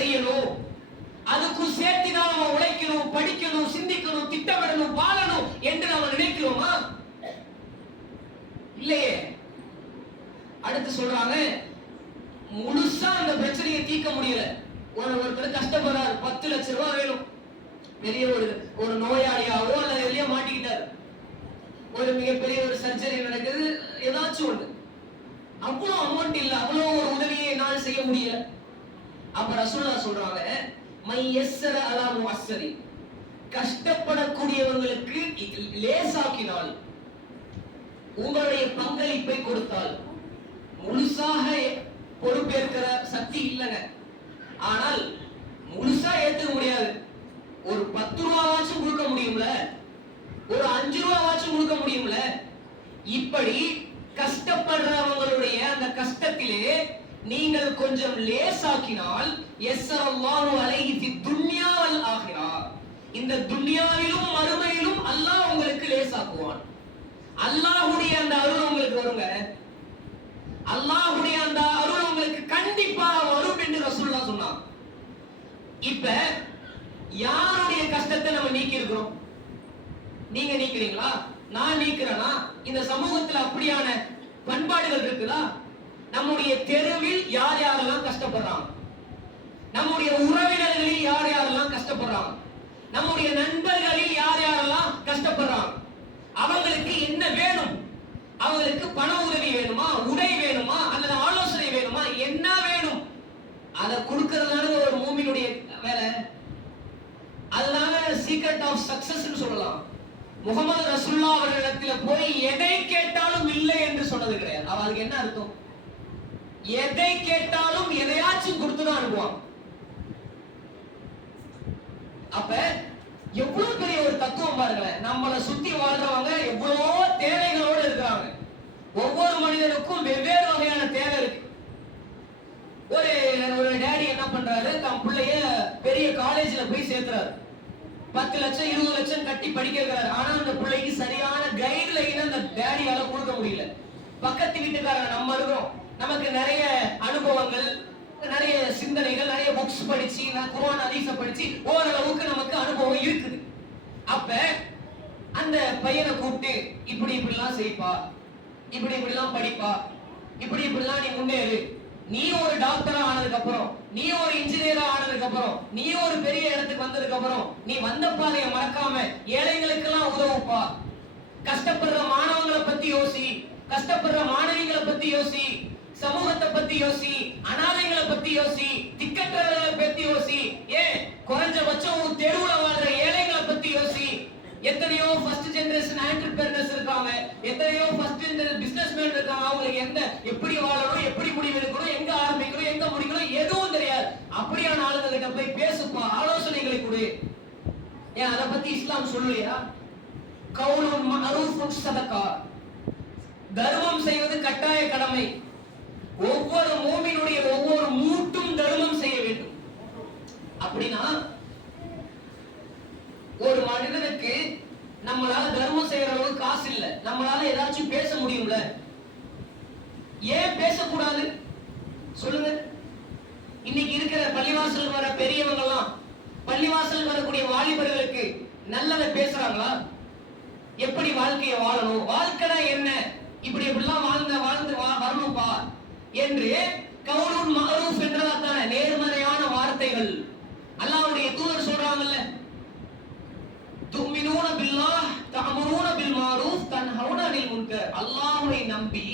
செய்யணும். அதுக்கும் சேர்த்து தான் நம்ம உழைக்கணும் படிக்கணும் சிந்திக்கணும் திட்டமிடணும் வாழணும் என்று நாம் நினைக்கிறோமா? இல்லையே. அடுத்து சொல்றாங்க முழுசா அந்த பிரச்சனையை தீர்க்க முடியல. ஒரு ஒருத்தர் கஷ்டப்படுறாரு பத்து லட்சம் ரூபாய் வேணும். பெரிய ஒரு ஒரு நோயாளியாவோ அல்லது எதுலயோ மாட்டிக்கிட்டாரு. ஒரு மிகப்பெரிய ஒரு சர்ஜரி நடக்குது ஏதாச்சும் ஒண்ணு. அவ்வளோ அமௌண்ட் இல்ல அவ்வளோ ஒரு உதவியை என்னால் செய்ய முடியல. அப்ப ரசூல்லா சொல்றாங்க மை எஸ்ஸர அலா முஅஸ்ஸரி. கஷ்டப்படக்கூடியவங்களுக்கு லேசாக்கினால் உங்களுடைய பங்களிப்பை கொடுத்தால் முழுசாக பொறுப்பேற்கிற சக்தி இல்லைங்க. ஆனால் முழுசா ஏத்துக்க முடியாது. ஒரு பத்து ரூபாவாச்சும் கொடுக்க முடியும்ல? ஒரு அஞ்சு ரூபாவாச்சும் கொடுக்க முடியும்ல? இப்படி கஷ்டப்படுறவங்களுடைய அந்த கஷ்டத்திலே நீங்கள் கொஞ்சம் லேசாக்கினால் எஸ்ஸரல்லாஹு அலைஹி ஃபி துன்யா ஆகிரா இந்த துன்யாவிலும் மறுமையிலும் அல்லாஹ் உங்களுக்கு லேசாக்குவான். அல்லாஹ்வுடைய அந்த அருள் உங்களுக்கு வருங்க. அல்லாஹ்வுடைய அந்த அருள் உங்களுக்கு கண்டிப்பா வரும் என்று ரசூலுல்லாஹ் சொன்னான். இப்ப யாருடைய கஷ்டத்தை நம்ம நீக்கி இருக்கிறோம் நீங்க நீக்கிறீங்களா? நான் நீக்கிறேனா? இந்த சமூகத்துல அப்படியான பண்பாடுகள் இருக்குதா? நம்முடைய தெருவில் யார் யாரெல்லாம் கஷ்டப்படுறாங்க? நம்முடைய உறவினர்களில் யார் யாரெல்லாம் கஷ்டப்படுறாங்க? நம்முடைய நண்பர்களில் யார் யாரெல்லாம் கஷ்டப்படுறாங்க? அவங்களுக்கு என்ன வேணும்? அவங்களுக்கு பண உதவி வேணுமா? உடை வேணுமா? அல்லது ஆலோசனை வேணுமா? என்ன வேணும்? அதை கொடுக்கறதுனால ஒரு மூமினுடைய வேலை. அதனால சீக்ரெட் ஆஃப் சக்சஸ் சொல்லலாம். முகமது ரசுல்லா அவர்களிடத்துல போய் எதை கேட்டாலும் இல்லை என்று சொன்னது கிடையாது. அவருக்கு என்ன அர்த்தம்? எதை கேட்டாலும் எதையாச்சும் கொடுத்துதான் அனுப்புவான். அப்ப எவ்வளவு பெரிய ஒரு தத்துவம் பாருங்களேன். நம்மளை சுத்தி வாழ்றவங்க எவ்வளவோ தேவைகளோட இருக்கிறாங்க. ஒவ்வொரு மனிதனுக்கும் வெவ்வேறு வகையான தேவை இருக்கு. ஒரு ஒரு டேடி என்ன பண்றாரு? தன் பிள்ளைய பெரிய காலேஜ்ல போய் சேர்த்துறாரு. பத்து லட்சம் இருபது லட்சம் கட்டி படிக்க இருக்கிறாரு ஆனா அந்த பிள்ளைக்கு சரியான கைட் லைன் அந்த டேடியால கொடுக்க முடியல. பக்கத்து வீட்டுக்காரங்க நம்ம இருக்கிறோம் நமக்கு நிறைய அனுபவங்கள் நிறைய சிந்தனைகள் நிறைய புக்ஸ் படிச்சு குரான் அதிச படிச்சு ஓரளவுக்கு நமக்கு அனுபவம் இருக்குது. அப்ப அந்த பையனை கூப்பிட்டு இப்படி இப்படிலாம் செய்ப்பா. இப்படி இப்படிலாம் படிப்பா. இப்படி இப்படிலாம் நீ முன்னேறு. நீ ஒரு டாக்டரா ஆனதுக்கு அப்புறம் நீ ஒரு இன்ஜினியரா ஆனதுக்கு அப்புறம் நீ ஒரு பெரிய இடத்துக்கு வந்ததுக்கு அப்புறம் நீ வந்த பாதையை மறக்காம ஏழைகளுக்கெல்லாம் உதவுப்பா. கஷ்டப்படுற மாணவங்களை பத்தி யோசி. கஷ்டப்படுற மாணவிகளை பத்தி யோசி சமூகத்தை பத்தி யோசி அனாதைகளை பத்தி யோசி திக்கற்றவர்களை பத்தி யோசி ஏன் குறைஞ்சபட்சம் உன் தெருவுல வாழ்ற ஏழைகளை பத்தி யோசி. எத்தனையோ ஃபர்ஸ்ட் ஜெனரேஷன் ஆண்டர்பிரினர்ஸ் இருக்காங்க எத்தனையோ ஃபர்ஸ்ட் ஜெனரேஷன் பிசினஸ் மேன் இருக்காங்க. அவங்களுக்கு எந்த எப்படி வாழணும் எப்படி முடிவு எடுக்கணும் எங்க ஆரம்பிக்கணும் எங்க முடிக்கணும் எதுவும் தெரியாது. அப்படியான ஆளுங்ககிட்ட போய் பேசுப்பா ஆலோசனைகளை கொடு. ஏன் அதை பத்தி இஸ்லாம் சொல்லலையா? கவுலும் மஅரூஃபுன் சதக்கா. தர்மம் செய்வது கட்டாய கடமை. ஒவ்வொரு மூமினுடைய ஒவ்வொரு மூட்டும் தர்மம் செய்ய வேண்டும். அப்படின்னா ஒரு மனிதனுக்கு நம்மளால தர்மம் செய்யற அளவுக்கு காசு இல்ல. நம்மளால ஏதாச்சும் பேச முடியும்ல. ஏன் பேசக்கூடாது? சொல்லுங்க. இன்னைக்கு இருக்கிற பள்ளிவாசல் வர பெரியவங்க எல்லாம் பள்ளிவாசல் வரக்கூடிய வாலிபர்களுக்கு நல்லதை பேசுறாங்களா? எப்படி வாழ்க்கையை வாழணும்? வாழ்க்கைனா என்ன? இப்படி இப்படிலாம் வாழ்ந்த வாழ்ந்து வா- வரணும்பா என்று கவுலுன் மகரூப் என்றதான நேர்மறையான வார்த்தைகள். அல்லாவுடைய தூதர் சொல்றாங்கல்ல துமினூன பில்லா தஅமுரூன பில் மாரூஃப் தன் அனில் முன்க அல்லாஹ்வை நம்பி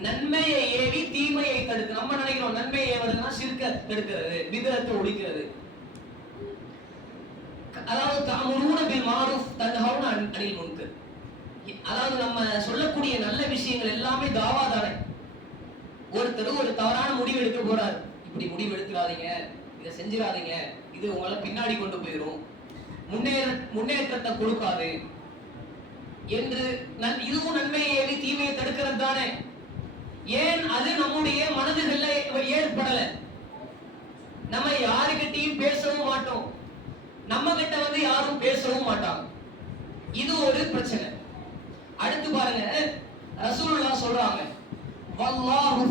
நன்மையை ஏவி தீமையை தடுக்க நம்ம நினைக்கிறோம் நன்மையை ஏவதுன்னா சிறுக்க தடுக்கிறது விதத்தை ஒழிக்கிறது. அதாவது தஅமுரூன பில் மாரூஃப் தன்ஹவுன அன்- அனில் முன்கர். அதாவது நம்ம சொல்லக்கூடிய நல்ல விஷயங்கள் எல்லாமே தாவா தானே ஒருத்தர் ஒரு தவறான முடிவு எடுக்க போறாரு. இப்படி முடிவு எடுத்துடாதீங்க. இதை செஞ்சிடாதீங்க. இது உங்களை பின்னாடி கொண்டு போயிடும் முன்னேற முன்னேற்றத்தை கொடுக்காது. என்று நன்- இதுவும் நன்மையை ஏறி தீமையை தடுக்கிறது தானே ஏன் அது நம்முடைய மனதுகள்ல ஏற்படல? நம்ம யாருக்கிட்டையும் பேசவும் மாட்டோம். நம்ம கிட்ட வந்து யாரும் பேசவும் மாட்டாங்க. இது ஒரு பிரச்சனை. அடுத்து பாருங்க. ரசூலுல்லாஹ் சொல்றாங்க. வல்லாஹு